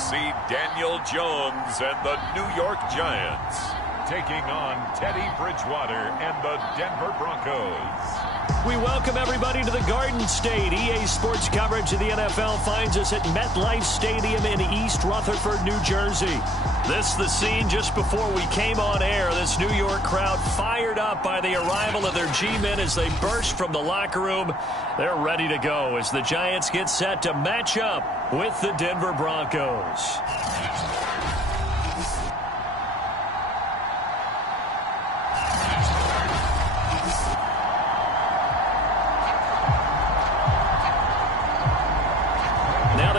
see Daniel Jones and the New York Giants taking on Teddy Bridgewater and the Denver Broncos. We welcome everybody to the Garden State. EA Sports coverage of the NFL finds us at MetLife Stadium in East Rutherford, New Jersey. This is the scene just before we came on air. This New York crowd fired up by the arrival of their G-men as they burst from the locker room. They're ready to go as the Giants get set to match up with the Denver Broncos.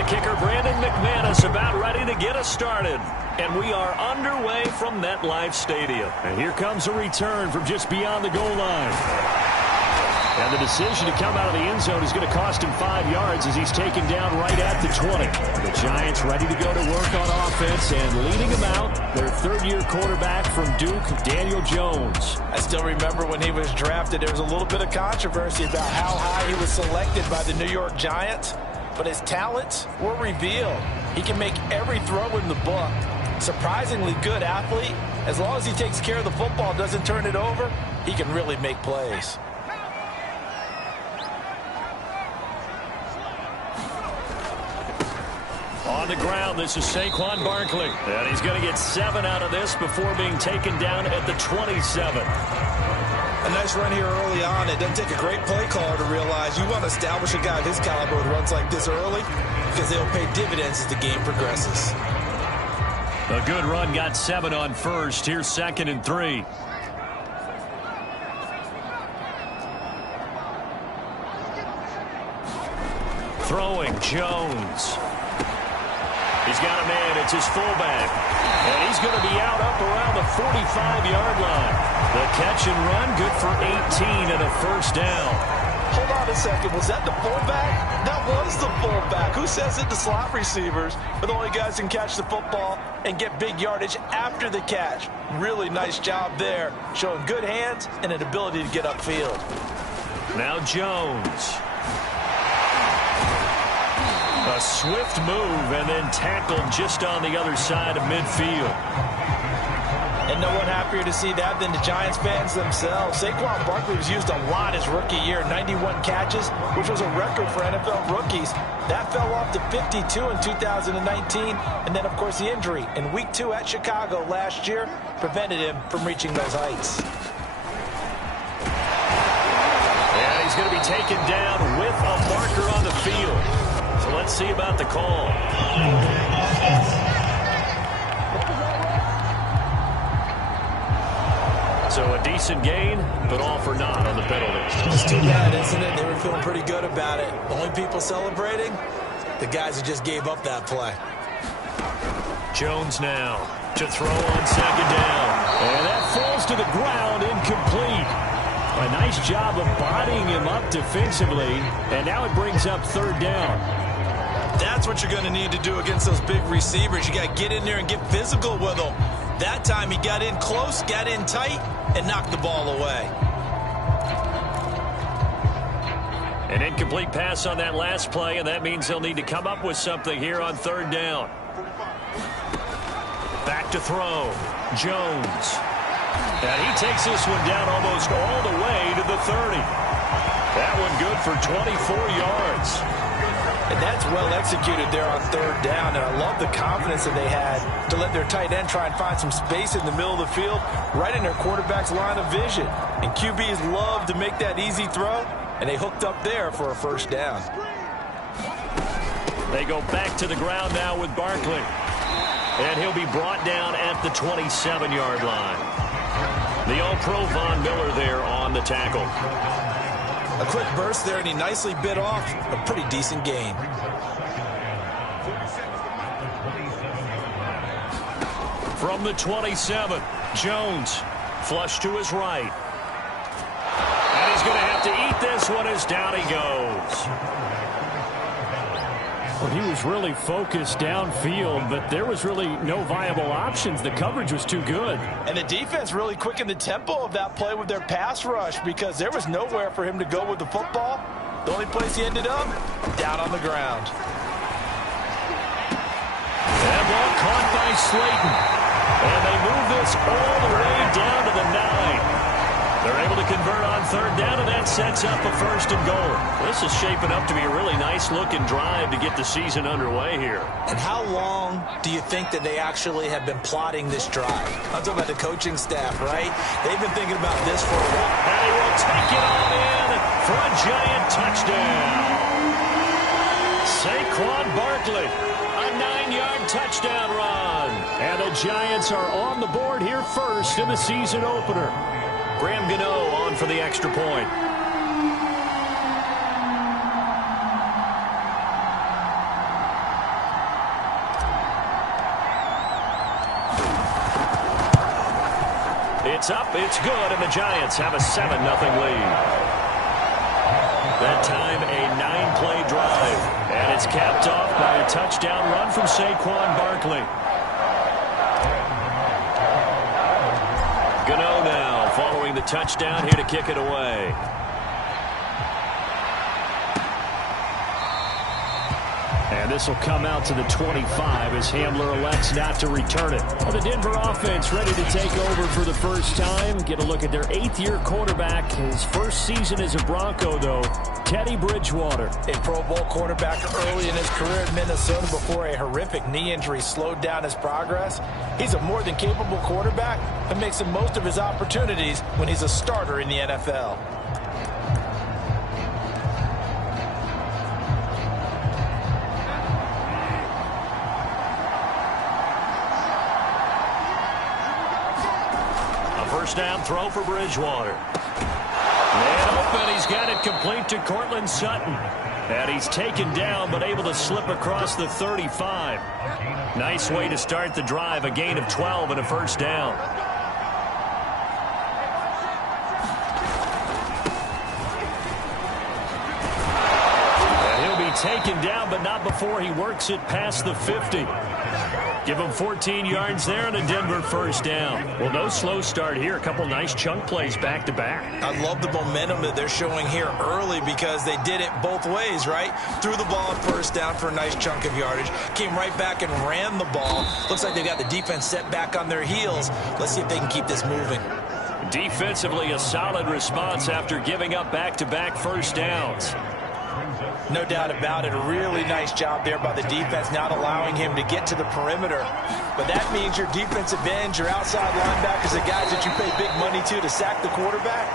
Kicker Brandon McManus about ready to get us started. And we are underway from MetLife Stadium. And here comes a return from just beyond the goal line. And the decision to come out of the end zone is going to cost him 5 yards as he's taken down right at the 20. The Giants ready to go to work on offense, and leading him out, their third-year quarterback from Duke, Daniel Jones. I still remember when he was drafted, there was a little bit of controversy about how high he was selected by the New York Giants. But his talents were revealed. He can make every throw in the book. Surprisingly good athlete. As long as he takes care of the football, doesn't turn it over, he can really make plays. On the ground, this is Saquon Barkley. And he's going to get 7 out of this before being taken down at the 27. A nice run here early on. It doesn't take a great play caller to realize you want to establish a guy of his caliber with runs like this early because they'll pay dividends as the game progresses. A good run, got 7 on first. Here's 2nd and 3. Throwing, Jones. He's got a man. It's his fullback. And he's going to be out up around the 45-yard line. The catch and run, good for 18 and a first down. Hold on a second. Was that the fullback? That was the fullback. Who says it to slot receivers are the only guys who can catch the football and get big yardage after the catch? Really nice job there, showing good hands and an ability to get upfield. Now Jones. A swift move and then tackled just on the other side of midfield. And no one happier to see that than the Giants fans themselves. Saquon Barkley was used a lot his rookie year, 91 catches, which was a record for NFL rookies. That fell off to 52 in 2019. And then, of course, the injury in Week 2 at Chicago last year prevented him from reaching those heights. And he's going to be taken down with a marker on the field. So let's see about the call. So a decent gain, but all for naught on the penalty. It's too bad, isn't it? They were feeling pretty good about it. The only people celebrating, the guys who just gave up that play. Jones now to throw on 2nd down. And that falls to the ground, incomplete. A nice job of bodying him up defensively, and now it brings up 3rd down. That's what you're going to need to do against those big receivers. You got to get in there and get physical with them. That time he got in close, got in tight, and knocked the ball away. An incomplete pass on that last play, and that means they'll need to come up with something here on 3rd down. Back to throw. Jones. And he takes this one down almost all the way to the 30. That one good for 24 yards. And that's well executed there on 3rd down. And I love the confidence that they had to let their tight end try and find some space in the middle of the field, right in their quarterback's line of vision. And QBs love to make that easy throw, and they hooked up there for a 1st down. They go back to the ground now with Barkley. And he'll be brought down at the 27-yard line. The All-Pro Von Miller there on the tackle. A quick burst there, and he nicely bit off a pretty decent gain. From the 27, Jones, flush to his right. And he's going to have to eat this one as down he goes. Well, he was really focused downfield, but there was really no viable options. The coverage was too good. And the defense really quickened the tempo of that play with their pass rush because there was nowhere for him to go with the football. The only place he ended up, down on the ground. And by Slayton. And they move this all the way down to the 9. They're able to convert on third down, and that sets up a first and goal. This is shaping up to be a really nice-looking drive to get the season underway here. And how long do you think that they actually have been plotting this drive? I'm talking about the coaching staff, right? They've been thinking about this for a while. And he will take it on in for a giant touchdown. Saquon Barkley, a 9-yard touchdown run. And the Giants are on the board here first in the season opener. Graham Gano on for the extra point. It's up, it's good, and the Giants have a 7-0 lead. That time a 9-play drive, and it's capped off by a touchdown run from Saquon Barkley. Gano now following the touchdown here to kick it away. And this will come out to the 25 as Hamler elects not to return it. Well, the Denver offense ready to take over for the first time. Get a look at their 8th-year quarterback. His first season as a Bronco, though, Teddy Bridgewater. A Pro Bowl quarterback early in his career in Minnesota before a horrific knee injury slowed down his progress. He's a more than capable quarterback that makes the most of his opportunities when he's a starter in the NFL. First down throw for Bridgewater. And open, he's got it complete to Cortland Sutton. And he's taken down, but able to slip across the 35. Nice way to start the drive, a gain of 12 and a first down. And he'll be taken down, but not before he works it past the 50. Give him 14 yards there and a Denver first down. Well, no slow start here. A couple nice chunk plays back-to-back. I love the momentum that they're showing here early because they did it both ways, right? Threw the ball on first down for a nice chunk of yardage. Came right back and ran the ball. Looks like they got the defense set back on their heels. Let's see if they can keep this moving. Defensively, a solid response after giving up back-to-back first downs. No doubt about it. A really nice job there by the defense, not allowing him to get to the perimeter. But that means your defensive ends, your outside linebackers, the guys that you pay big money to sack the quarterback,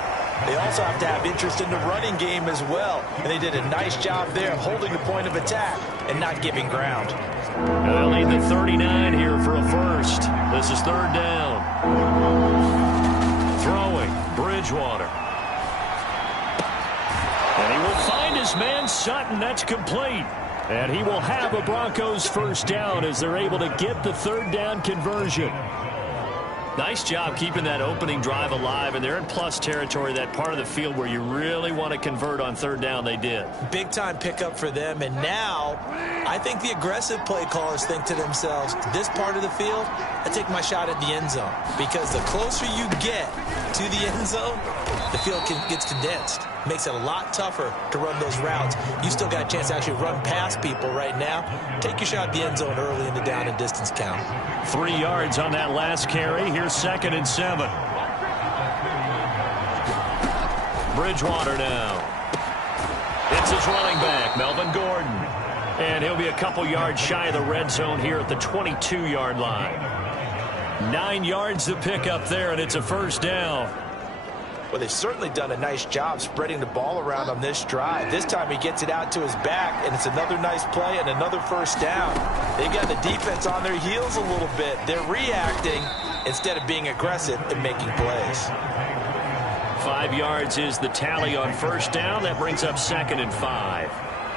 they also have to have interest in the running game as well. And they did a nice job there of holding the point of attack and not giving ground. And they'll need the 39 here for a first. This is third down. Throwing, Bridgewater. And he will find his man Sutton. That's complete. And he will have a Broncos first down as they're able to get the third down conversion. Nice job keeping that opening drive alive, and they're in plus territory, that part of the field where you really want to convert on third down. They did. Big-time pickup for them, and now I think the aggressive play callers think to themselves, this part of the field, I take my shot at the end zone, because the closer you get to the end zone, the field gets condensed. Makes it a lot tougher to run those routes. You still got a chance to actually run past people right now. Take your shot at the end zone early in the down and distance count. 3 yards on that last carry. Here's 2nd and 7. Bridgewater now. It's his running back, Melvin Gordon. And he'll be a couple yards shy of the red zone here at the 22-yard line. 9 yards to pick up there, and it's a first down. Well, they've certainly done a nice job spreading the ball around on this drive. This time he gets it out to his back, and it's another nice play and another first down. They've got the defense on their heels a little bit. They're reacting instead of being aggressive and making plays. 5 yards is the tally on first down. That brings up 2nd and 5.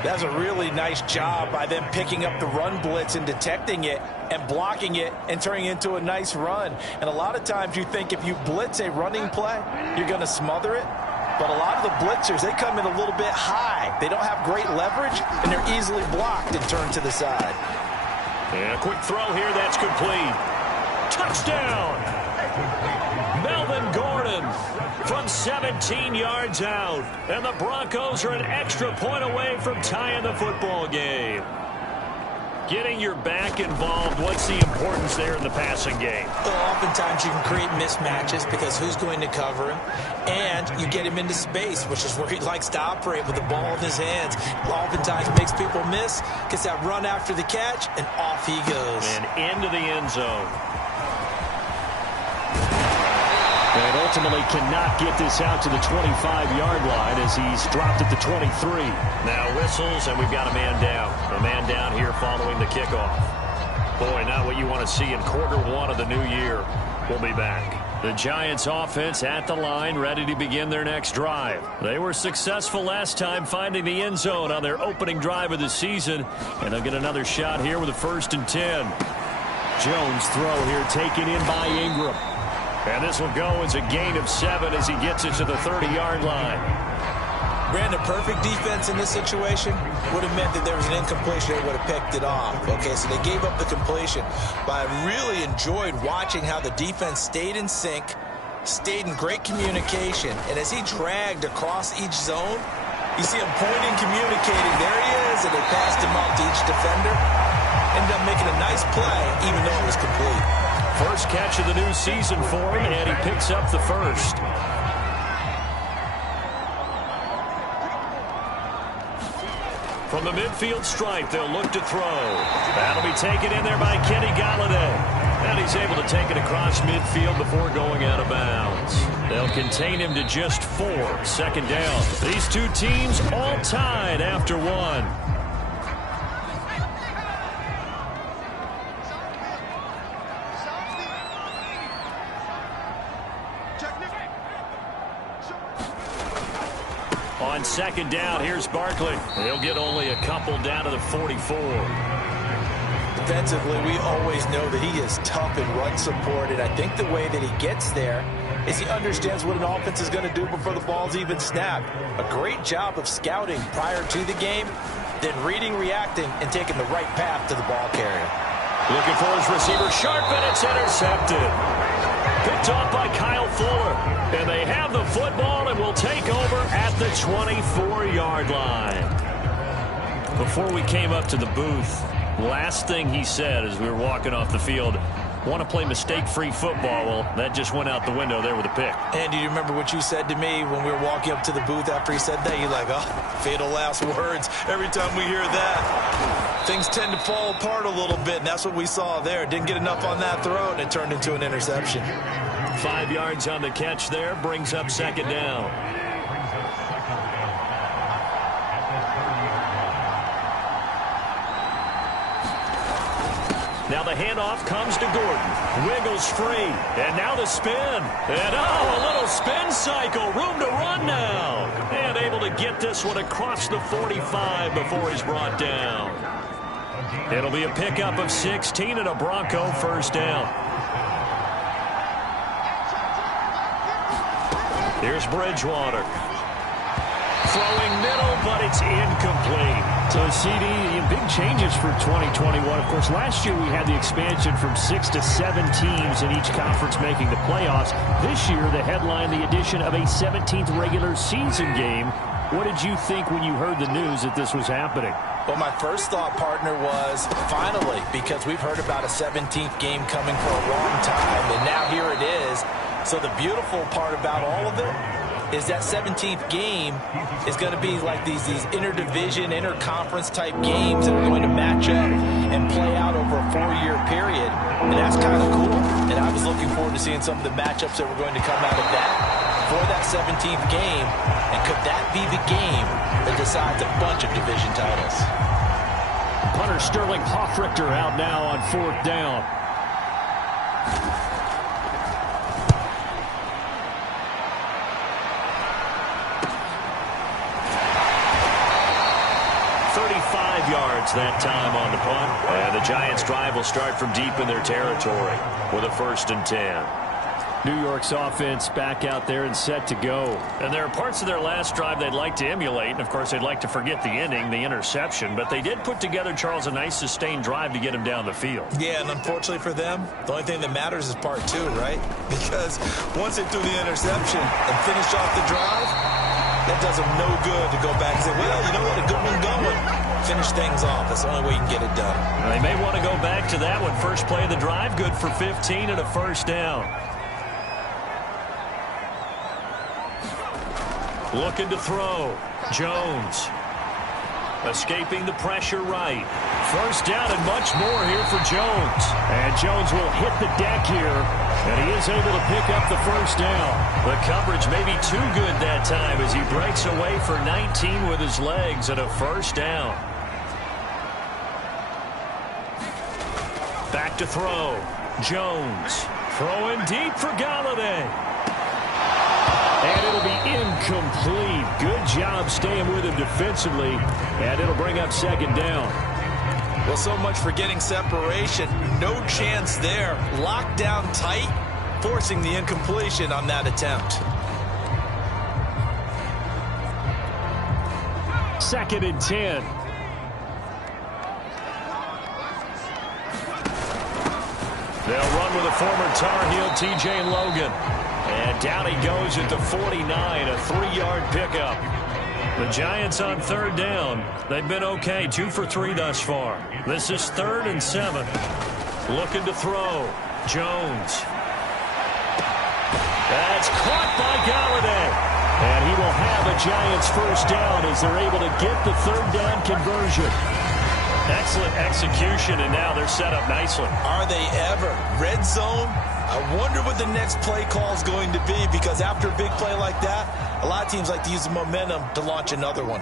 That's a really nice job by them picking up the run blitz and detecting it and blocking it and turning it into a nice run. And a lot of times you think if you blitz a running play, you're going to smother it. But a lot of the blitzers, they come in a little bit high. They don't have great leverage, and they're easily blocked and turned to the side. And a quick throw here. That's complete. Touchdown! Melvin Gordon from 17 yards out. And the Broncos are an extra point away from tying the football game. Getting your back involved, what's the importance there in the passing game? Well, oftentimes you can create mismatches because who's going to cover him? And you get him into space, which is where he likes to operate with the ball in his hands. Oftentimes makes people miss, gets that run after the catch, and off he goes. And into the end zone. And ultimately cannot get this out to the 25-yard line as he's dropped at the 23. Now whistles, and we've got a man down. A man down here following the kickoff. Boy, not what you want to see in quarter one of the new year. We'll be back. The Giants offense at the line, ready to begin their next drive. They were successful last time finding the end zone on their opening drive of the season. And they'll get another shot here with a 1st and 10. Jones throw here taken in by Ingram. And this will go as a gain of 7 as he gets it to the 30-yard line. Brandon, perfect defense in this situation would have meant that there was an incompletion. They would have picked it off. Okay, so they gave up the completion. But I really enjoyed watching how the defense stayed in sync, stayed in great communication. And as he dragged across each zone, you see him pointing, communicating. There he is, and they passed him off to each defender. Ended up making a nice play, even though it was complete. First catch of the new season for him, and he picks up the first. From the midfield stripe, they'll look to throw. That'll be taken in there by Kenny Galladay. And he's able to take it across midfield before going out of bounds. They'll contain him to just 4. 2nd down. These two teams all tied after 1. On 2nd down, here's Barkley. He'll get only a couple down to the 44. Defensively, we always know that he is tough in run support, and I think the way that he gets there is he understands what an offense is going to do before the ball's even snapped. A great job of scouting prior to the game, then reading, reacting, and taking the right path to the ball carrier. Looking for his receiver, sharp, and it's intercepted. Picked off by Kyle Fuller. And they have the football and will take over at the 24-yard line. Before we came up to the booth, last thing he said as we were walking off the field, want to play mistake-free football. Well, that just went out the window there with a pick. And do you remember what you said to me when we were walking up to the booth after he said that? You're like, oh, fatal last words. Every time we hear that, things tend to fall apart a little bit, and that's what we saw there. Didn't get enough on that throw, and it turned into an interception. 5 yards on the catch there, brings up 2nd down. Now the handoff comes to Gordon. Wiggles free. And now the spin. And a little spin cycle. Room to run now. And able to get this one across the 45 before he's brought down. It'll be a pickup of 16 and a Bronco 1st down. Here's Bridgewater. Throwing middle, but it's incomplete. So, CD, big changes for 2021. Of course, last year we had the expansion from 6 to 7 teams in each conference making the playoffs. This year, the headline, the addition of a 17th regular season game. What did you think when you heard the news that this was happening? Well, my first thought, partner, was finally, because we've heard about a 17th game coming for a long time, and now here it is. So the beautiful part about all of it is that 17th game is going to be like these interdivision, interconference type games that are going to match up and play out over a 4-year period. And that's kind of cool. And I was looking forward to seeing some of the matchups that were going to come out of that for that 17th game. And could that be the game that decides a bunch of division titles? Punter Sterling Hoffrichter out now on 4th down. Yards that time on the punt. And the Giants' drive will start from deep in their territory with a 1st and 10. New York's offense back out there and set to go. And there are parts of their last drive they'd like to emulate. And, of course, they'd like to forget the ending, the interception. But they did put together, Charles, a nice sustained drive to get him down the field. Yeah, and unfortunately for them, the only thing that matters is part 2, right? Because once they threw the interception and finished off the drive, that does them no good to go back and say, well, you know what, a good one going. Finish things off. That's the only way you can get it done. They may want to go back to that one. First play of the drive, good for 15 and a first down. Looking to throw. Jones. Escaping the pressure right. First down and much more here for Jones. And Jones will hit the deck here. And he is able to pick up the first down. The coverage may be too good that time as he breaks away for 19 with his legs and a first down. Back to throw. Jones. Throwing deep for Galladay. And it'll be incomplete. Good job staying with him defensively. And it'll bring up second down. Well, so much for getting separation. No chance there. Locked down tight, forcing the incompletion on that attempt. Second and 10. They'll run with a former Tar Heel, T.J. Logan. And down he goes at the 49, a 3-yard pickup. The Giants on third down. They've been okay, 2 for 3 thus far. This is 3rd and 7. Looking to throw. Jones. That's caught by Galladay. And he will have a Giants first down as they're able to get the third down conversion. Excellent execution, and now they're set up nicely. Are they ever? Red zone? I wonder what the next play call is going to be, because after a big play like that, a lot of teams like to use the momentum to launch another one.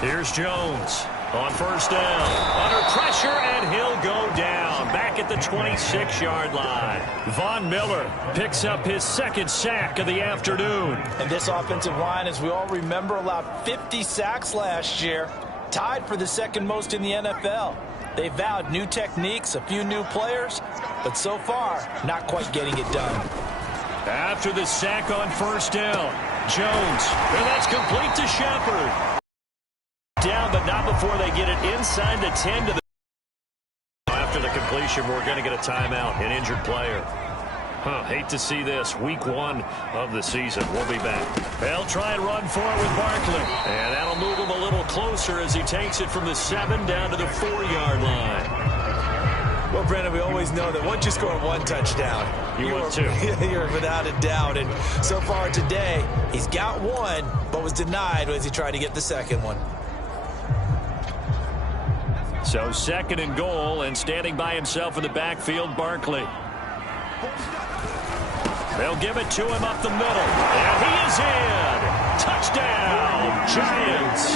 Here's Jones on first down. Under pressure, and he'll go down. Back at the 26-yard line. Von Miller picks up his second sack of the afternoon. And this offensive line, as we all remember, allowed 50 sacks last year. Tied for the second most in the NFL. They vowed new techniques, a few new players, but so far, not quite getting it done. After the sack on first down, Jones, and that's complete to Shepard. Down, but not before they get it inside the 10 to the... After the completion, we're going to get a timeout, an injured player. Hate to see this. Week 1 of the season. We'll be back. They'll try and run for it with Barkley. And that'll move him a little closer as he takes it from the 7 down to the 4-yard line. Well, Brandon, we always know that once you score one touchdown, you're without a doubt. And so far today, he's got one, but was denied as he tried to get the second one. So 2nd and goal, and standing by himself in the backfield, Barkley. They'll give it to him up the middle. And he is in. Touchdown, Giants.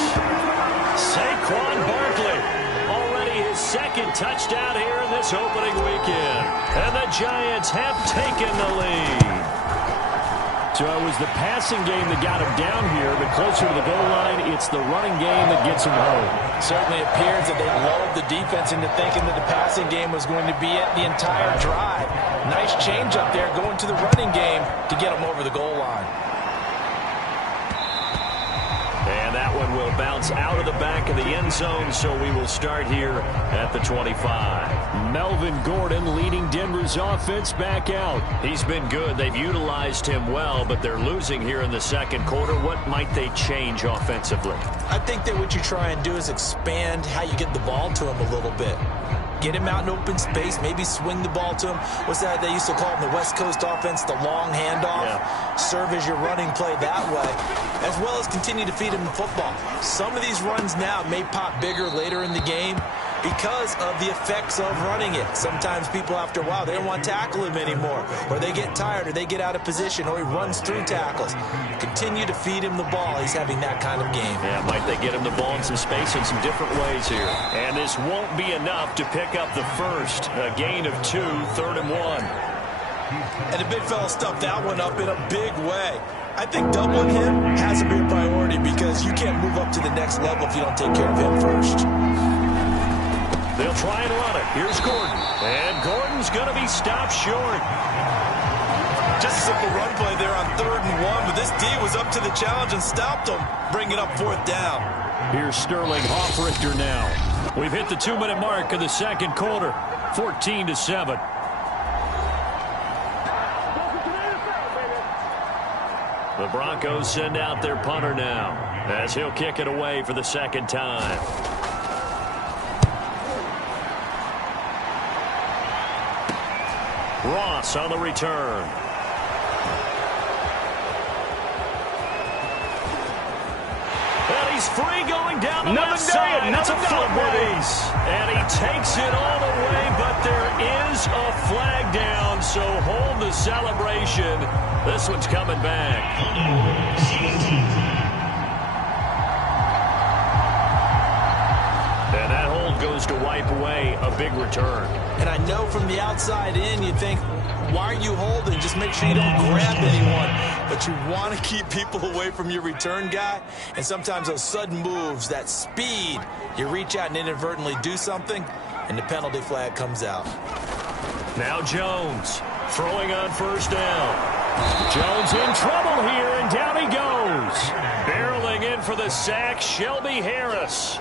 Saquon Barkley. Already his second touchdown here in this opening weekend. And the Giants have taken the lead. So it was the passing game that got him down here, but closer to the goal line, it's the running game that gets him home. Certainly appears that they lulled the defense into thinking that the passing game was going to be it the entire drive. Nice change up there going to the running game to get him over the goal line. And that one will bounce out of the back of the end zone, so we will start here at the 25. Melvin Gordon leading Denver's offense back out. He's been good. They've utilized him well, but they're losing here in the second quarter. What might they change offensively? I think that what you try and do is expand how you get the ball to him a little bit. Get him out in open space, maybe swing the ball to him. What's that they used to call in the West Coast offense, the long handoff? Yeah. Serve as your running play that way, as well as continue to feed him the football. Some of these runs now may pop bigger later in the game because of the effects of running it. Sometimes people, after a while, they don't want to tackle him anymore, or they get tired, or they get out of position, or he runs through tackles. Continue to feed him the ball. He's having that kind of game. Yeah, might they get him the ball in some space in some different ways here. And this won't be enough to pick up the first. A gain of 2, 3rd and 1. And the big fella stuffed that one up in a big way. I think doubling him has to be a priority because you can't move up to the next level if you don't take care of him first. They'll try and run it. Here's Gordon. And Gordon's going to be stopped short. Just a simple run play there on 3rd and 1, but this D was up to the challenge and stopped him, bringing up 4th down. Here's Sterling Hoffrichter now. We've hit the 2-minute mark of the second quarter, 14-7. The Broncos send out their punter now as he'll kick it away for the second time. Ross on the return. And he's free going down the left side. That's a foot race. And he takes it all the way, but there is a flag down, so hold the celebration. This one's coming back. And that hold goes to wipe away a big return. And I know from the outside in, you think, why are you holding? Just make sure you don't grab anyone. But you want to keep people away from your return guy. And sometimes those sudden moves, that speed, you reach out and inadvertently do something, and the penalty flag comes out. Now Jones throwing on first down. Jones in trouble here, and down he goes. Barreling in for the sack, Shelby Harris.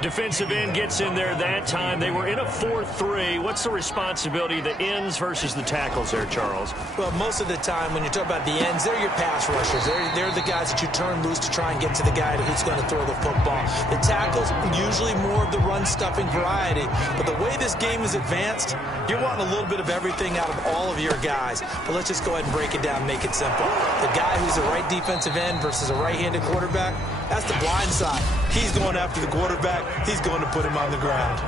Defensive end gets in there that time. They were in a 4-3. What's the responsibility of the ends versus the tackles there, Charles? Well, most of the time when you talk about the ends, they're your pass rushers. They're the guys that you turn loose to try and get to the guy who's going to throw the football. The tackles, usually more of the run-stuffing variety. But the way this game is advanced, you're wanting a little bit of everything out of all of your guys. But let's just go ahead and break it down, make it simple. The guy who's a right defensive end versus a right-handed quarterback, that's the blind side. He's going after the quarterback. He's going to put him on the ground.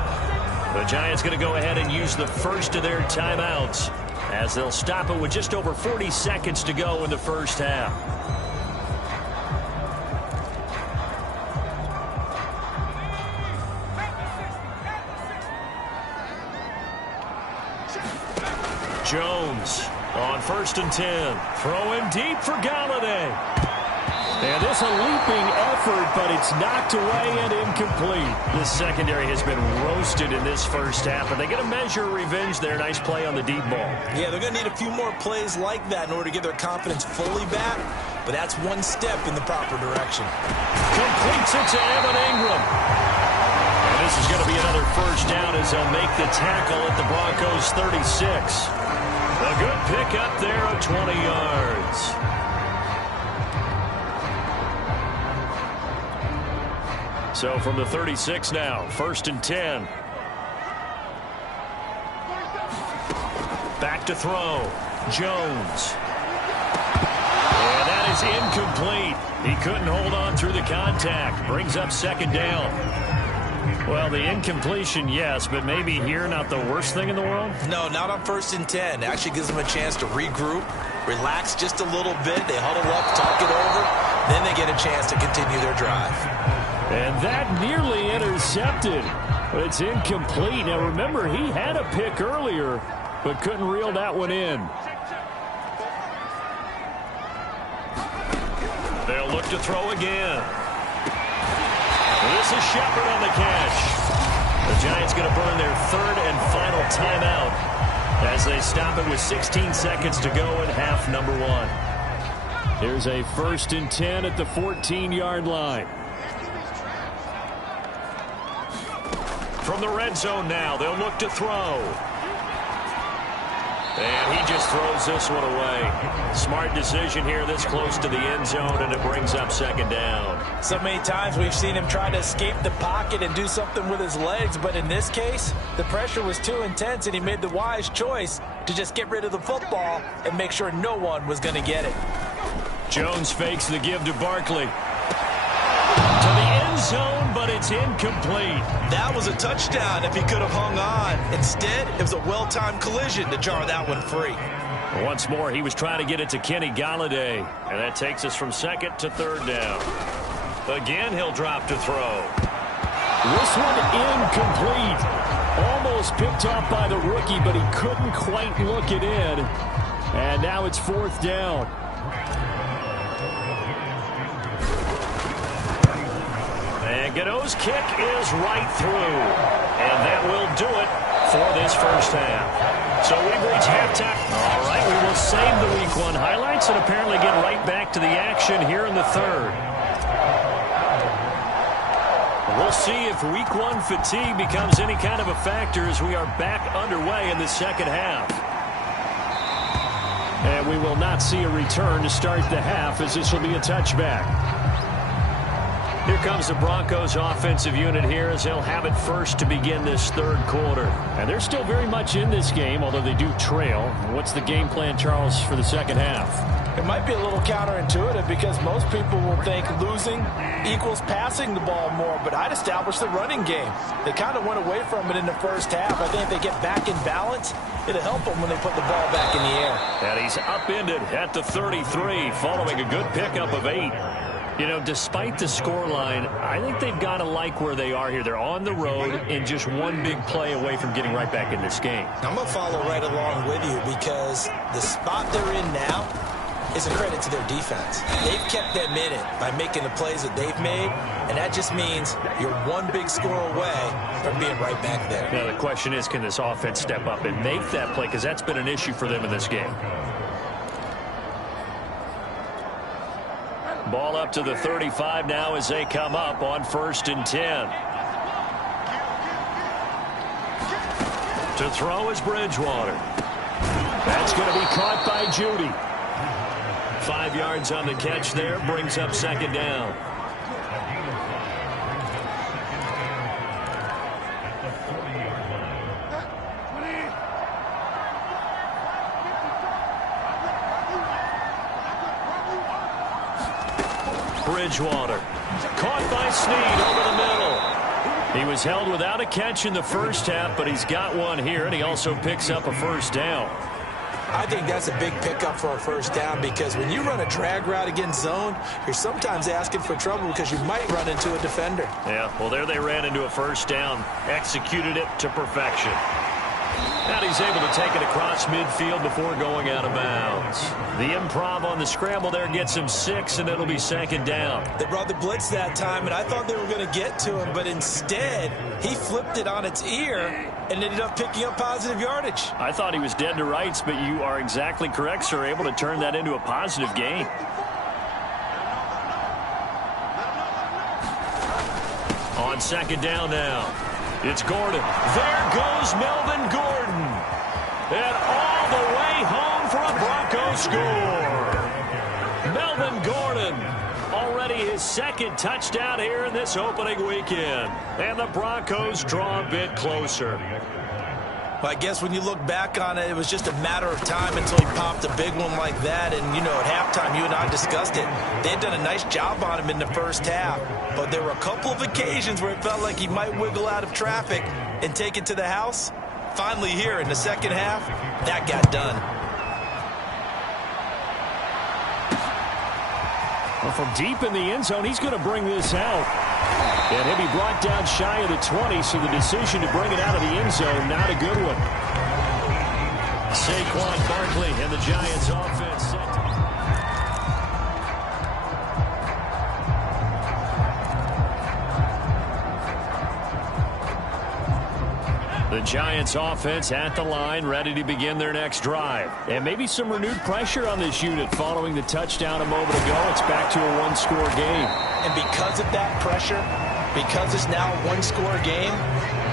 The Giants going to go ahead and use the first of their timeouts as they'll stop it with just over 40 seconds to go in the first half. Jones on 1st and 10. Throwing deep for Galladay. And this a leaping effort, but it's knocked away and incomplete. The secondary has been roasted in this first half, but they get a measure of revenge there. Nice play on the deep ball. Yeah, they're going to need a few more plays like that in order to get their confidence fully back, but that's one step in the proper direction. Completes it to Evan Ingram. And this is going to be another first down as they'll make the tackle at the Broncos' 36. A good pickup there of 20 yards. So from the 36 now, 1st and 10. Back to throw. Jones. And that is incomplete. He couldn't hold on through the contact. Brings up 2nd down. Well, the incompletion, yes, but maybe here not the worst thing in the world? No, not on 1st and 10. It actually gives them a chance to regroup, relax just a little bit. They huddle up, talk it over. Then they get a chance to continue their drive. And that nearly intercepted, but it's incomplete. Now, remember, he had a pick earlier, but couldn't reel that one in. They'll look to throw again. This is Shepard on the catch. The Giants going to burn their 3rd and final timeout as they stop it with 16 seconds to go in half number 1. Here's a 1st and 10 at the 14-yard line. From the red zone now, they'll look to throw. And he just throws this one away. Smart decision here this close to the end zone, and it brings up 2nd down. So many times we've seen him try to escape the pocket and do something with his legs, but in this case, the pressure was too intense, and he made the wise choice to just get rid of the football and make sure no one was going to get it. Jones fakes the give to Barkley. To the end zone, but it's incomplete. That was a touchdown if he could have hung on. Instead, it was a well-timed collision to jar that one free. Once more, he was trying to get it to Kenny Galladay, and that takes us from 2nd to 3rd down. Again, he'll drop to throw. This one incomplete. Almost picked off by the rookie, but he couldn't quite look it in. And now it's 4th down. And Godot's kick is right through. And that will do it for this first half. So we've reached halftime. All right, we will save the Week 1 highlights and apparently get right back to the action here in the 3rd. We'll see if Week 1 fatigue becomes any kind of a factor as we are back underway in the 2nd half. And we will not see a return to start the half, as this will be a touchback. Here comes the Broncos offensive unit here as they'll have it first to begin this third quarter. And they're still very much in this game, although they do trail. What's the game plan, Charles, for the second half? It might be a little counterintuitive because most people will think losing equals passing the ball more, but I'd establish the running game. They kind of went away from it in the first half. I think if they get back in balance, it'll help them when they put the ball back in the air. And he's upended at the 33 following a good pickup of 8. You know, despite the scoreline, I think they've got to like where they are here. They're on the road and just one big play away from getting right back in this game. I'm going to follow right along with you because the spot they're in now is a credit to their defense. They've kept them in it by making the plays that they've made, and that just means you're one big score away from being right back there. Now, the question is, can this offense step up and make that play? Because that's been an issue for them in this game. Ball up to the 35 now as they come up on 1st and 10. To throw is Bridgewater. That's going to be caught by Judy. 5 yards on the catch there, brings up second down. Bridgewater, caught by Snead over the middle. He was held without a catch in the first half, but he's got one here, and he also picks up a first down. I think that's a big pickup for a first down because when you run a drag route against zone, you're sometimes asking for trouble because you might run into a defender. Yeah, well, there they ran into a first down, executed it to perfection. And he's able to take it across midfield before going out of bounds. The improv on the scramble there gets him 6, and it'll be second down. They brought the blitz that time, and I thought they were going to get to him, but instead he flipped it on its ear and ended up picking up positive yardage. I thought he was dead to rights, but you are exactly correct, sir, able to turn that into a positive gain. On second down now, it's Gordon. There goes Melvin Gordon. And all the way home for a Broncos score. Melvin Gordon, already his second touchdown here in this opening weekend. And the Broncos draw a bit closer. Well, I guess when you look back on it, it was just a matter of time until he popped a big one like that. And, you know, at halftime, you and I discussed it. They had done a nice job on him in the first half. But there were a couple of occasions where it felt like he might wiggle out of traffic and take it to the house. Finally here in the second half, that got done. Well, from deep in the end zone, he's going to bring this out. And he'll be brought down shy of the 20, so the decision to bring it out of the end zone, not a good one. Saquon Barkley and the Giants offense set to... The Giants offense at the line, ready to begin their next drive. And maybe some renewed pressure on this unit following the touchdown a moment ago. It's back to a one-score game. And because of that pressure, because it's now a one-score game,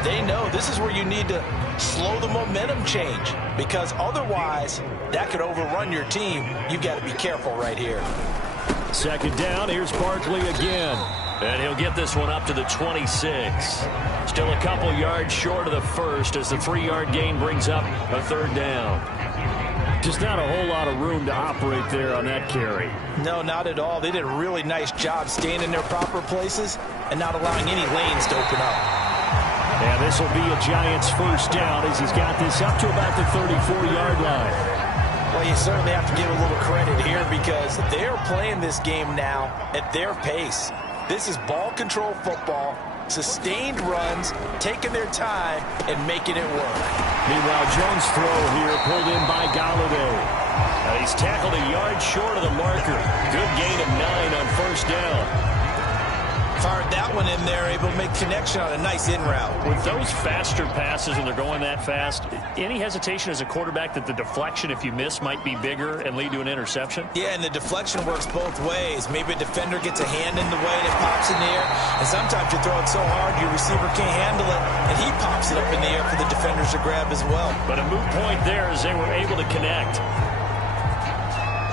they know this is where you need to slow the momentum change. Because otherwise, that could overrun your team. You've got to be careful right here. Second down, here's Barkley again. And he'll get this one up to the 26. Still a couple yards short of the first as the 3-yard gain brings up a third down. Just not a whole lot of room to operate there on that carry. No, not at all. They did a really nice job staying in their proper places and not allowing any lanes to open up. And this will be a Giants first down as he's got this up to about the 34-yard line. Well, you certainly have to give a little credit here because they're playing this game now at their pace. This is ball control football, sustained runs, taking their time, and making it work. Meanwhile, Jones' throw here pulled in by Galladay. He's tackled a yard short of the marker. Good gain of 9 on first down. Fired that one in there, able to make connection on a nice in route. With those faster passes and they're going that fast, any hesitation as a quarterback that the deflection, if you miss, might be bigger and lead to an interception? Yeah, and the deflection works both ways. Maybe a defender gets a hand in the way and it pops in the air, and sometimes you throw it so hard your receiver can't handle it, and he pops it up in the air for the defenders to grab as well. But a moot point there as they were able to connect.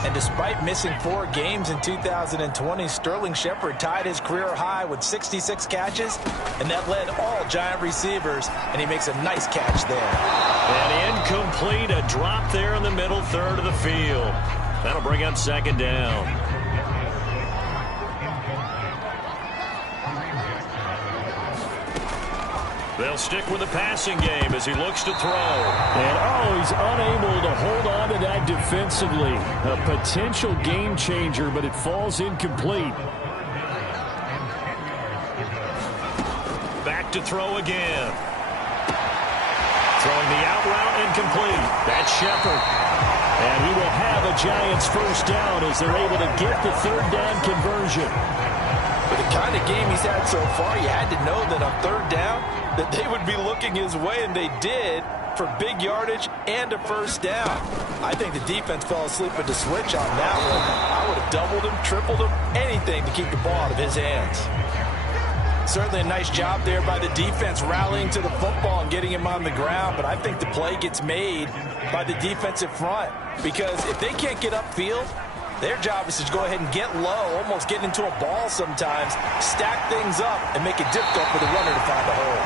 And despite missing 4 games in 2020, Sterling Shepard tied his career high with 66 catches, and that led all Giant receivers, and he makes a nice catch there. And incomplete, a drop there in the middle third of the field. That'll bring up second down. They'll stick with the passing game as he looks to throw. And, he's unable to hold on to that defensively. A potential game changer, but it falls incomplete. Back to throw again. Throwing the out route incomplete. That's Shepard. And he will have a Giants first down as they're able to get the third down conversion. For the kind of game he's had so far, you had to know that on third down, that they would be looking his way, and they did, for big yardage and a first down. I think the defense fell asleep with the switch on that one. I would have doubled him, tripled him, anything to keep the ball out of his hands. Certainly a nice job there by the defense rallying to the football and getting him on the ground, but I think the play gets made by the defensive front, because if they can't get upfield, their job is to go ahead and get low, almost get into a ball sometimes, stack things up, and make it difficult for the runner to find a hole.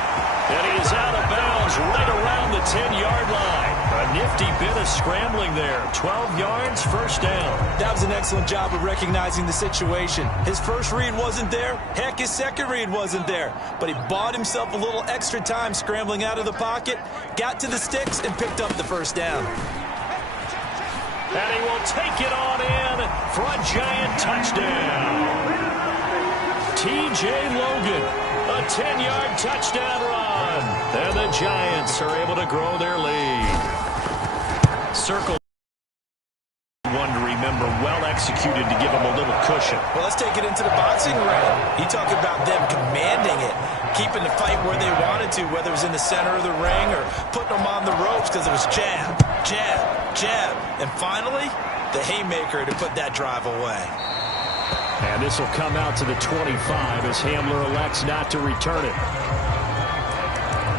And he is out of bounds right around the 10-yard line. A nifty bit of scrambling there. 12 yards, first down. That was an excellent job of recognizing the situation. His first read wasn't there. Heck, his second read wasn't there. But he bought himself a little extra time scrambling out of the pocket, got to the sticks, and picked up the first down. And he will take it on in for a Giant touchdown. T.J. Logan, a 10-yard touchdown run. And the Giants are able to grow their lead. Circle one to remember, well executed to give him a little cushion. Well, let's take it into the boxing ring. You talk about them commanding it, keeping the fight where they wanted to, whether it was in the center of the ring or putting them on the ropes, because it was jab, jab, jab, and finally, the haymaker to put that drive away. And this will come out to the 25 as Hamler elects not to return it.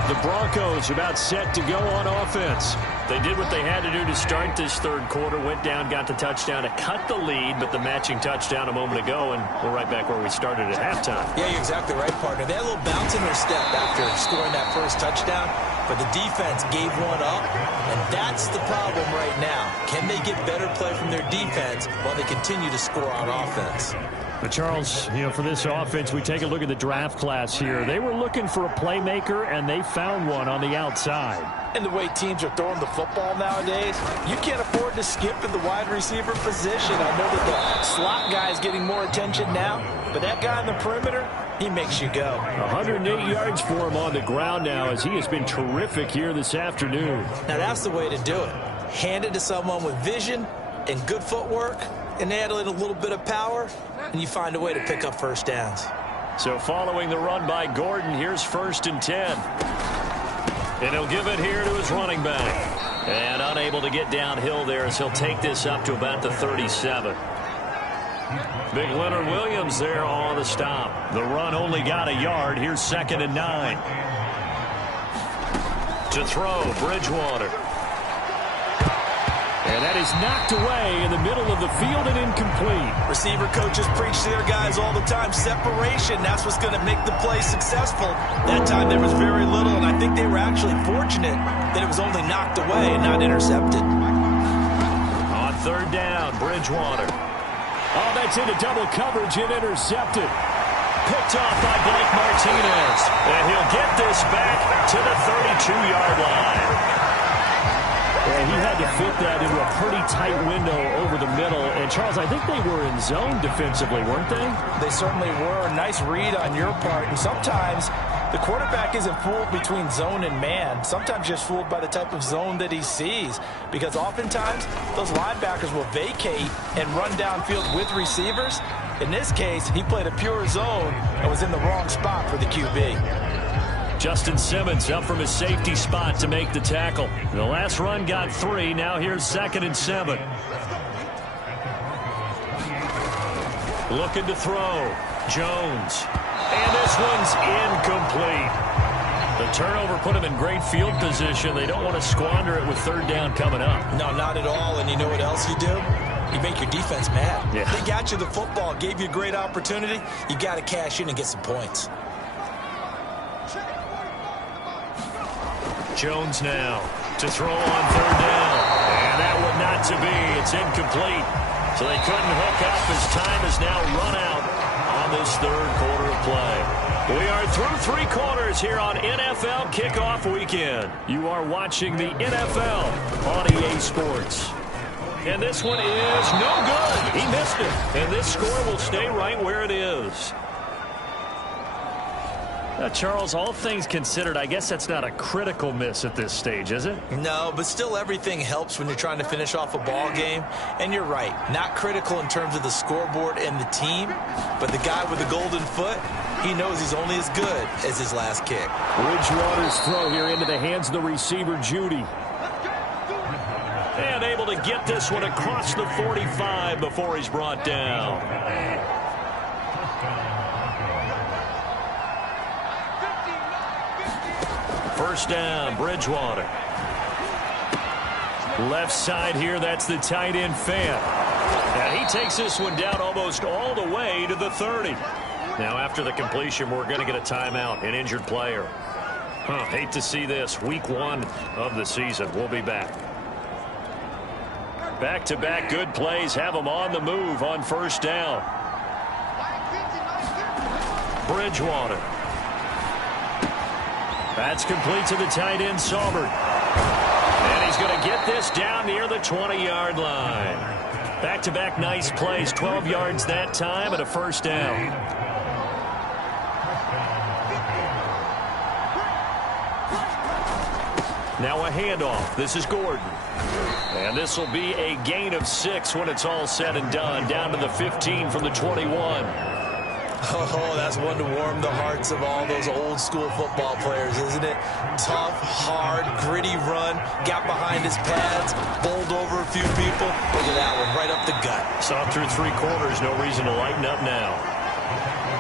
The Broncos about set to go on offense. They did what they had to do to start this third quarter, went down, got the touchdown to cut the lead, but the matching touchdown a moment ago, and we're right back where we started at halftime. Yeah, you're exactly right, partner. They had a little bounce in their step after scoring that first touchdown, but the defense gave one up, and that's the problem right now. Can they get better play from their defense while they continue to score on offense? But Charles, for this offense, we take a look at the draft class here. They were looking for a playmaker, and they found one on the outside. And the way teams are throwing the football nowadays, you can't afford to skip in the wide receiver position. I know that the slot guy is getting more attention now, but that guy on the perimeter, he makes you go. 108 yards for him on the ground now as he has been terrific here this afternoon. Now that's the way to do it. Hand it to someone with vision and good footwork, and add in a little bit of power, and you find a way to pick up first downs. So following the run by Gordon, here's 1st and 10. And he'll give it here to his running back. And unable to get downhill there as he'll take this up to about the 37. Big Leonard Williams there on the stop. The run only got a yard. Here's 2nd and 9. To throw, Bridgewater. And that is knocked away in the middle of the field and incomplete. Receiver coaches preach to their guys all the time. Separation, that's what's going to make the play successful. That time there was very little, and I think they were actually fortunate that it was only knocked away and not intercepted. On 3rd down, Bridgewater. Oh, that's into double coverage and intercepted. Picked off by Blake Martinez. And he'll get this back to the 32-yard line. Yeah, he had to fit that into a pretty tight window over the middle. And, Charles, I think they were in zone defensively, weren't they? They certainly were. Nice read on your part. And sometimes the quarterback isn't fooled between zone and man. Sometimes just fooled by the type of zone that he sees. Because oftentimes those linebackers will vacate and run downfield with receivers. In this case, he played a pure zone and was in the wrong spot for the QB. Justin Simmons up from his safety spot to make the tackle. The last run got 3. Now here's 2nd and 7. Looking to throw. Jones. And this one's incomplete. The turnover put him in great field position. They don't want to squander it with 3rd down coming up. No, not at all. And you know what else you do? You make your defense mad. Yeah. They got you the football, gave you a great opportunity. You got to cash in and get some points. Jones now to throw on third down. And that one not to be. It's incomplete. So they couldn't hook up as time is now run out on this third quarter of play. We are through 3 quarters here on NFL Kickoff Weekend. You are watching the NFL on EA Sports. And this one is no good. He missed it. And this score will stay right where it is. Charles, all things considered, I guess that's not a critical miss at this stage, is it? No, but still everything helps when you're trying to finish off a ball game. And you're right, not critical in terms of the scoreboard and the team, but the guy with the golden foot, he knows he's only as good as his last kick. Bridgewater's throw here into the hands of the receiver, Judy. And able to get this one across the 45 before he's brought down. First down, Bridgewater. Left side here, that's the tight end Fan. And he takes this one down almost all the way to the 30. Now after the completion, we're going to get a timeout, an injured player. Hate to see this. Week 1 of the season. We'll be back. Back-to-back good plays have them on the move on first down. Bridgewater. That's complete to the tight end, Saubert. And he's going to get this down near the 20-yard line. Back-to-back nice plays, 12 yards that time and a first down. Now a handoff. This is Gordon. And this will be a gain of 6 when it's all said and done. Down to the 15 from the 21. Oh, that's one to warm the hearts of all those old school football players, isn't it? Tough, hard, gritty run, got behind his pads, bowled over a few people. Look at that one, right up the gut. Saw through 3 quarters, no reason to lighten up now.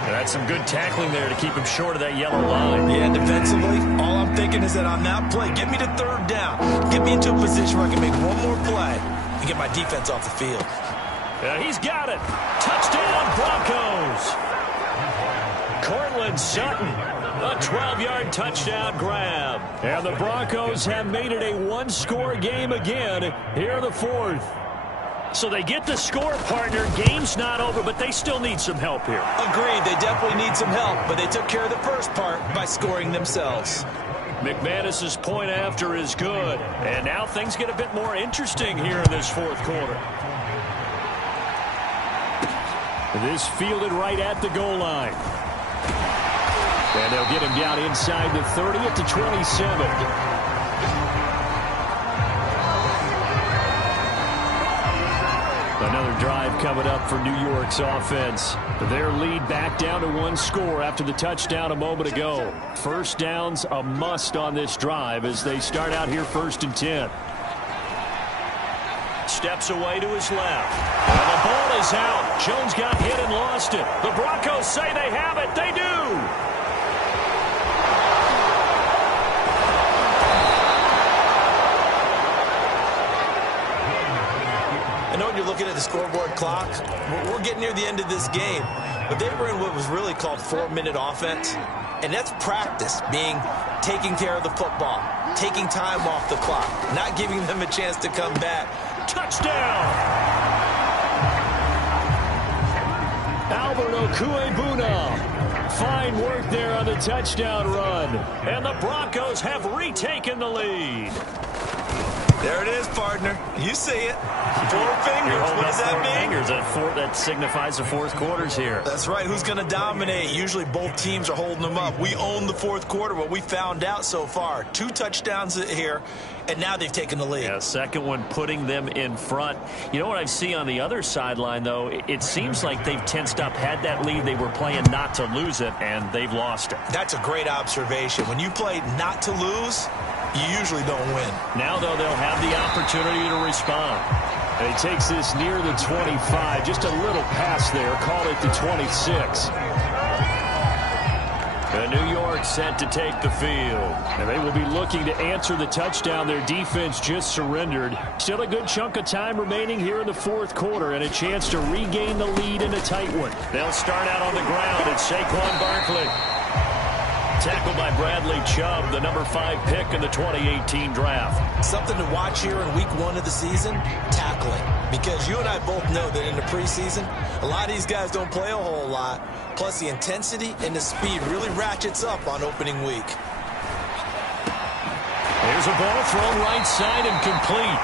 And that's some good tackling there to keep him short of that yellow line. Yeah, defensively, all I'm thinking is that on that play, get me to third down. Get me into a position where I can make one more play and get my defense off the field. Yeah, he's got it. Touchdown, Broncos. Cortland Sutton, a 12-yard touchdown grab. And the Broncos have made it a 1-score game again here in the 4th. So they get the score, partner. Game's not over, but they still need some help here. Agreed. They definitely need some help, but they took care of the first part by scoring themselves. McManus's point after is good. And now things get a bit more interesting here in this 4th quarter. This fielded right at the goal line. And they'll get him down inside the 30 at the 27. Another drive coming up for New York's offense. Their lead back down to 1 score after the touchdown a moment ago. First down's a must on this drive as they start out here 1st and 10. Steps away to his left. And the ball is out. Jones got hit and lost it. The Broncos say they have it. They do. I know when you're looking at the scoreboard clock, we're getting near the end of this game, but they were in what was really called 4-minute offense, and that's practice, being taking care of the football, taking time off the clock, not giving them a chance to come back. Touchdown! Albert Okuebuna. Fine work there on the touchdown run. And the Broncos have retaken the lead. There it is, partner. You see it. 4 fingers. What does that mean? Fingers. That signifies the 4th quarter's here. That's right. Who's going to dominate? Usually both teams are holding them up. We own the 4th quarter, what we found out so far. 2 touchdowns here, and now they've taken the lead. Yeah, second one putting them in front. You know what I see on the other sideline, though? It seems like they've tensed up, had that lead. They were playing not to lose it, and they've lost it. That's a great observation. When you play not to lose, you usually don't win. Now, though, they'll have the opportunity to respond. And he takes this near the 25. Just a little pass there. Call it the 26. And New York York set to take the field. And they will be looking to answer the touchdown their defense just surrendered. Still a good chunk of time remaining here in the fourth quarter and a chance to regain the lead in a tight one. They'll start out on the ground. It's Saquon Barkley. Tackled by Bradley Chubb, the number 5 pick in the 2018 draft. Something to watch here in week 1 of the season, tackling. Because you and I both know that in the preseason, a lot of these guys don't play a whole lot. Plus the intensity and the speed really ratchets up on opening week. There's a ball thrown right side and complete.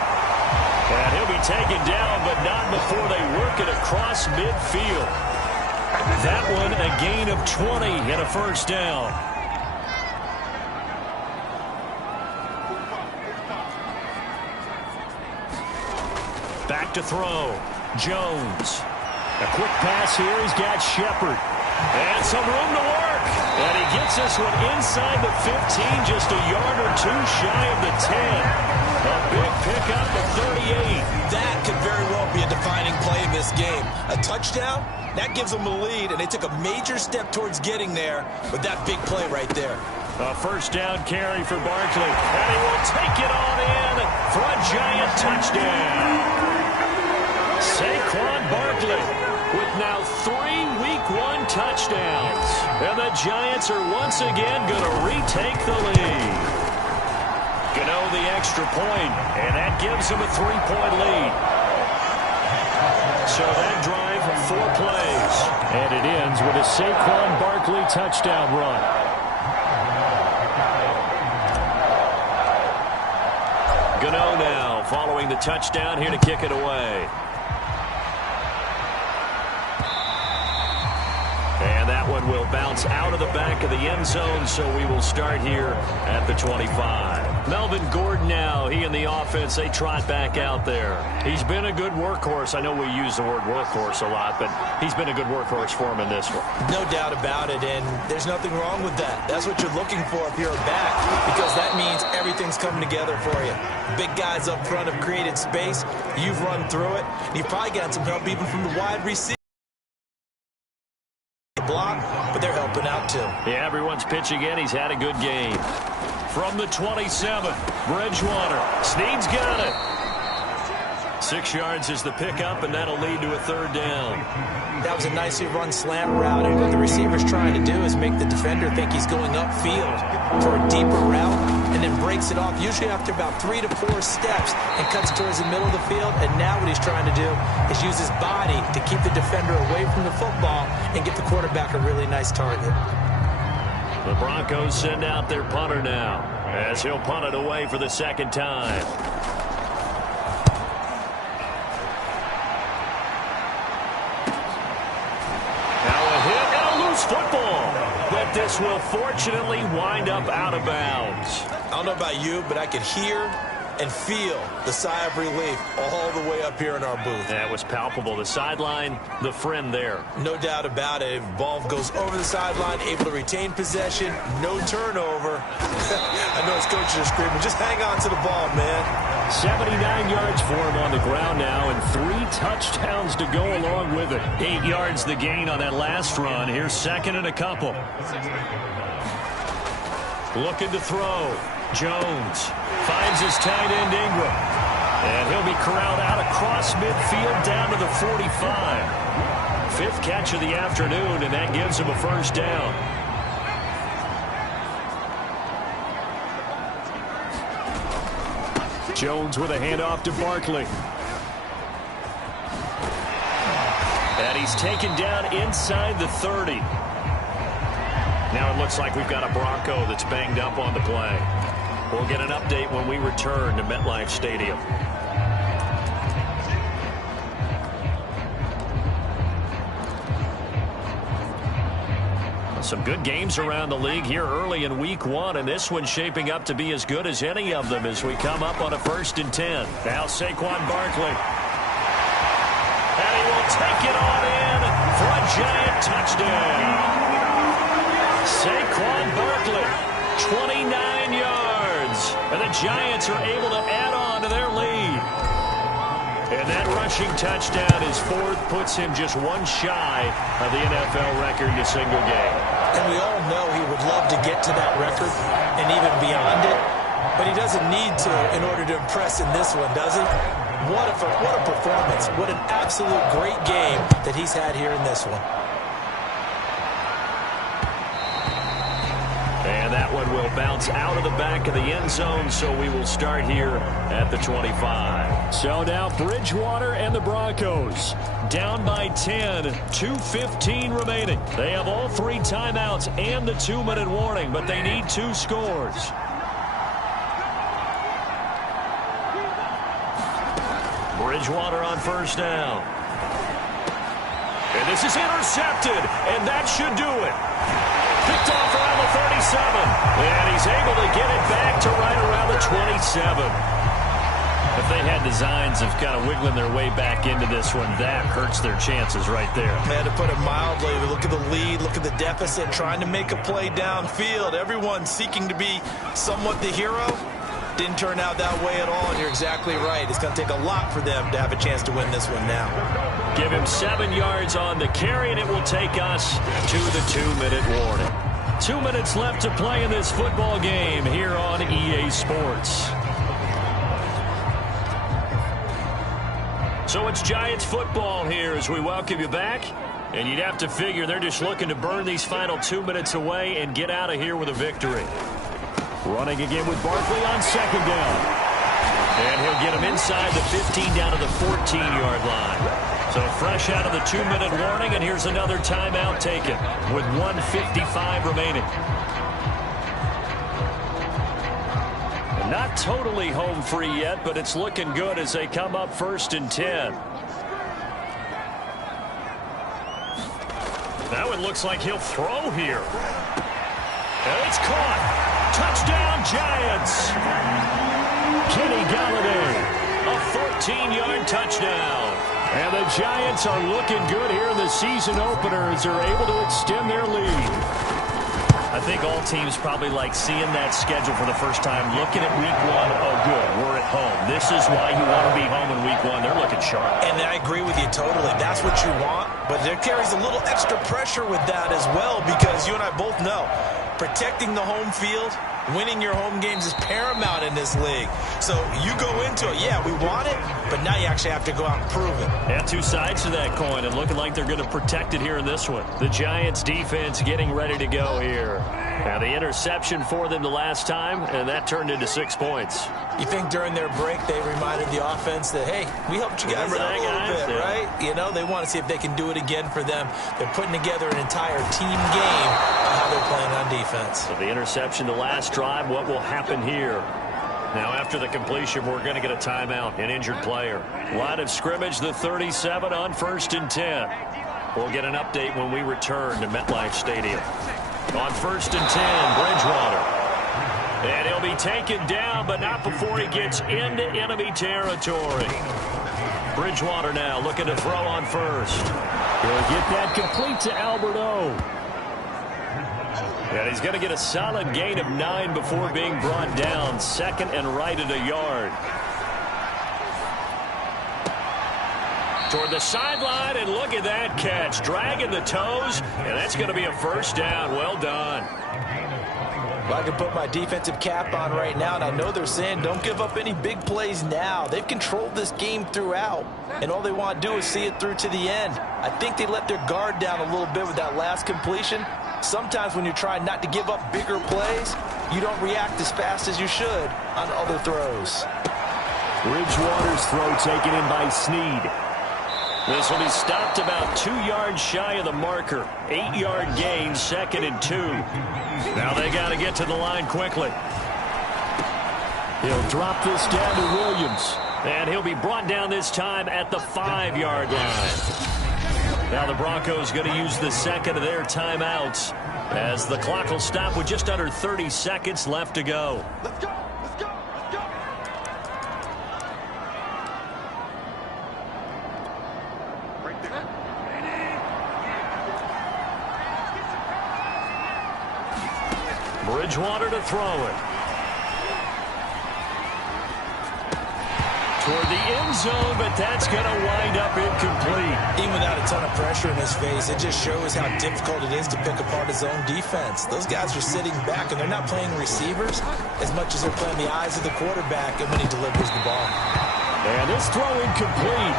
And he'll be taken down, but not before they work it across midfield. That one a gain of 20 and a first down. Back to throw. Jones. A quick pass here. He's got Shepard. And some room to work. And he gets this one inside the 15, just a yard or two shy of the 10. A big pickup of 38. That could very well be a defining play in this game. A touchdown, that gives them the lead, and they took a major step towards getting there with that big play right there. A first down carry for Barkley. And he will take it on in for a giant touchdown. Saquon Barkley with now 3 Week 1 touchdowns. And the Giants are once again going to retake the lead. Gano the extra point, and that gives them a 3-point lead. So that drive, 4 plays. And it ends with a Saquon Barkley touchdown run. Gano now following the touchdown here to kick it away. And that one will bounce out of the back of the end zone, so we will start here at the 25. Melvin Gordon now, he and the offense, they trot back out there. He's been a good workhorse. I know we use the word workhorse a lot, but he's been a good workhorse for him in this one. No doubt about it, and there's nothing wrong with that. That's what you're looking for if you're a back, because that means everything's coming together for you. Big guys up front have created space. You've run through it. You've probably gotten some help even from the wide receiver. Block, but they're helping out too. Yeah, everyone's pitching in. He's had a good game. From the 27, Bridgewater. Snead's got it. 6 yards is the pickup, and that'll lead to a 3rd down. That was a nicely run slant route, and what the receiver's trying to do is make the defender think he's going upfield for a deeper route, and then breaks it off, usually after about 3 to 4 steps, and cuts towards the middle of the field. And now what he's trying to do is use his body to keep the defender away from the football and get the quarterback a really nice target. The Broncos send out their punter now, as he'll punt it away for the 2nd time. Football, but this will fortunately wind up out of bounds. I don't know about you, but I could hear and feel the sigh of relief all the way up here in our booth. That was palpable. The sideline, the friend there. No doubt about it. Ball goes over the sideline, able to retain possession, no turnover. I know his coaches are screaming, just hang on to the ball, man. 79 yards for him on the ground now, and 3 touchdowns to go along with it. 8 yards the gain on that last run. Here's 2nd and a couple. Looking to throw. Jones finds his tight end Ingram. And he'll be corralled out across midfield down to the 45. 5th catch of the afternoon, and that gives him a 1st down. Jones with a handoff to Barkley. And he's taken down inside the 30. Now it looks like we've got a Bronco that's banged up on the play. We'll get an update when we return to MetLife Stadium. Some good games around the league here early in Week 1, and this one's shaping up to be as good as any of them as we come up on a 1st and 10. Now Saquon Barkley. And he will take it on in for a giant touchdown. Saquon Barkley, 29 yards. And the Giants are able to add on to their lead. And that rushing touchdown is 4th, puts him just 1 shy of the NFL record in a single game. And we all know he would love to get to that record and even beyond it. But he doesn't need to in order to impress in this one, does he? What a performance. What an absolute great game that he's had here in this one. And that one will bounce out of the back of the end zone, so we will start here at the 25. So now Bridgewater and the Broncos down by 10, 2:15 remaining. They have all 3 timeouts and the 2-minute warning, but they need 2 scores. Bridgewater on first down. And this is intercepted, and that should do it. Picked off around the 37, and he's able to get it back to right around the 27. If they had designs of kind of wiggling their way back into this one, that hurts their chances right there. Man, to put it mildly, look at the lead, look at the deficit, trying to make a play downfield. Everyone seeking to be somewhat the hero. Didn't turn out that way at all, and you're exactly right. It's going to take a lot for them to have a chance to win this one now. Give him 7 yards on the carry, and it will take us to the 2-minute warning. 2 minutes left to play in this football game here on EA Sports. So it's Giants football here as we welcome you back. And you'd have to figure they're just looking to burn these final 2 minutes away and get out of here with a victory. Running again with Barkley on second down. And he'll get him inside the 15 down to the 14-yard line. So fresh out of the 2-minute warning, and here's another timeout taken with 1:55 remaining. And not totally home free yet, but it's looking good as they come up 1st and 10. That one looks like he'll throw here. And it's caught. Touchdown, Giants. Kenny Galladay, a 14-yard touchdown. And the Giants are looking good here in the season opener as they're able to extend their lead. I think all teams probably like seeing that schedule for the first time, looking at week 1. Oh, good, we're at home. This is why you want to be home in week 1. They're looking sharp. And I agree with you totally. That's what you want. But there carries a little extra pressure with that as well, because you and I both know protecting the home field, winning your home games is paramount in this league. So you go into it, yeah, we want it, but now you actually have to go out and prove it. Yeah, 2 sides to that coin, and looking like they're going to protect it here in this one. The Giants defense getting ready to go here. Now the interception for them the last time, and that turned into 6 points. You think during their break they reminded the offense that, hey, we helped you guys out a little bit, right? You know, they want to see if they can do it again for them. They're putting together an entire team game of how they're playing on defense. So the interception the last drive, what will happen here? Now after the completion, we're going to get a timeout, an injured player. Line of scrimmage, the 37 on 1st and 10. We'll get an update when we return to MetLife Stadium. On 1st and 10, Bridgewater. And he'll be taken down, but not before he gets into enemy territory. Bridgewater now looking to throw on first. He'll get that complete to Alberto. And he's going to get a solid gain of 9 before being brought down. 2nd and right at a yard. Toward the sideline, and look at that catch. Dragging the toes, and that's going to be a first down. Well done. Well, I can put my defensive cap on right now, and I know they're saying don't give up any big plays now. They've controlled this game throughout, and all they want to do is see it through to the end. I think they let their guard down a little bit with that last completion. Sometimes when you're trying not to give up bigger plays, you don't react as fast as you should on other throws. Bridgewater's throw taken in by Snead. This will be stopped about 2 yards shy of the marker. 8-yard gain, 2nd and 2. Now they got to get to the line quickly. He'll drop this down to Williams. And he'll be brought down this time at the 5-yard line. Now the Broncos going to use the 2nd of their timeouts as the clock will stop with just under 30 seconds left to go. Let's go. Bridgewater to throw it. Toward the end zone, but that's going to wind up incomplete. Even without a ton of pressure in his face, it just shows how difficult it is to pick apart his own defense. Those guys are sitting back, and they're not playing receivers as much as they're playing the eyes of the quarterback and when he delivers the ball. And this throw incomplete.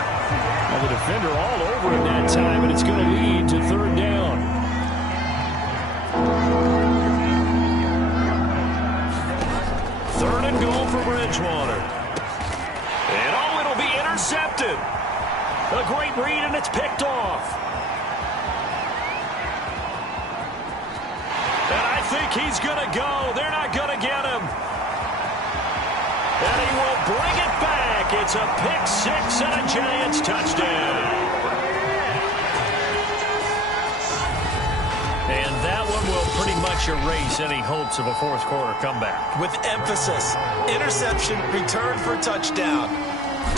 And the defender all over him that time, and it's going to lead to third down. Third and goal for Bridgewater. And it'll be intercepted. A great read, and it's picked off. And I think he's going to go. They're not going to get him. And he will bring it back. It's a pick six and a Giants touchdown. And that one will pretty much erase any hopes of a fourth quarter comeback. With emphasis, interception, return for touchdown.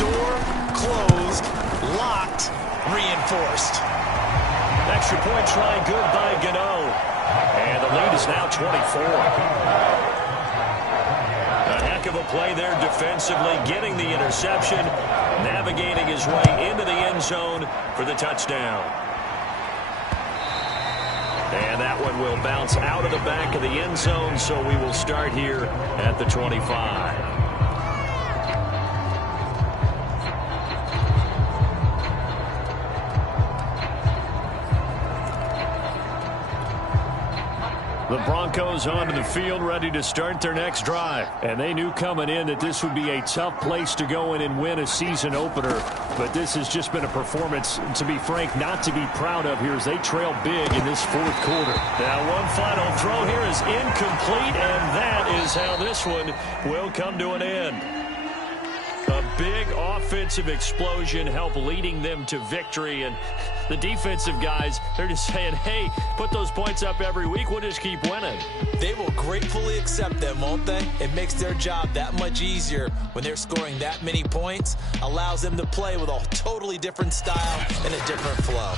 Door closed, locked, reinforced. Extra point try good by Gano. And the lead is now 24. A heck of a play there defensively, getting the interception, navigating his way into the end zone for the touchdown. And that one will bounce out of the back of the end zone, so we will start here at the 25. The Broncos onto the field, ready to start their next drive. And they knew coming in that this would be a tough place to go in and win a season opener. But this has just been a performance, to be frank, not to be proud of here as they trail big in this fourth quarter. Now, one final throw here is incomplete, and that is how this one will come to an end. A big offensive explosion helped leading them to victory, and the defensive guys, they're just saying, hey, put those points up every week, we'll just keep winning. They will gratefully accept them, won't they? It makes their job that much easier when they're scoring that many points, allows them to play with a totally different style and a different flow.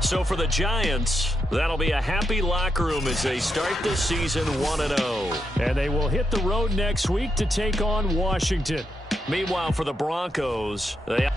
So for the Giants, that'll be a happy locker room as they start the season 1-0. And they will hit the road next week to take on Washington. Meanwhile, for the Broncos, they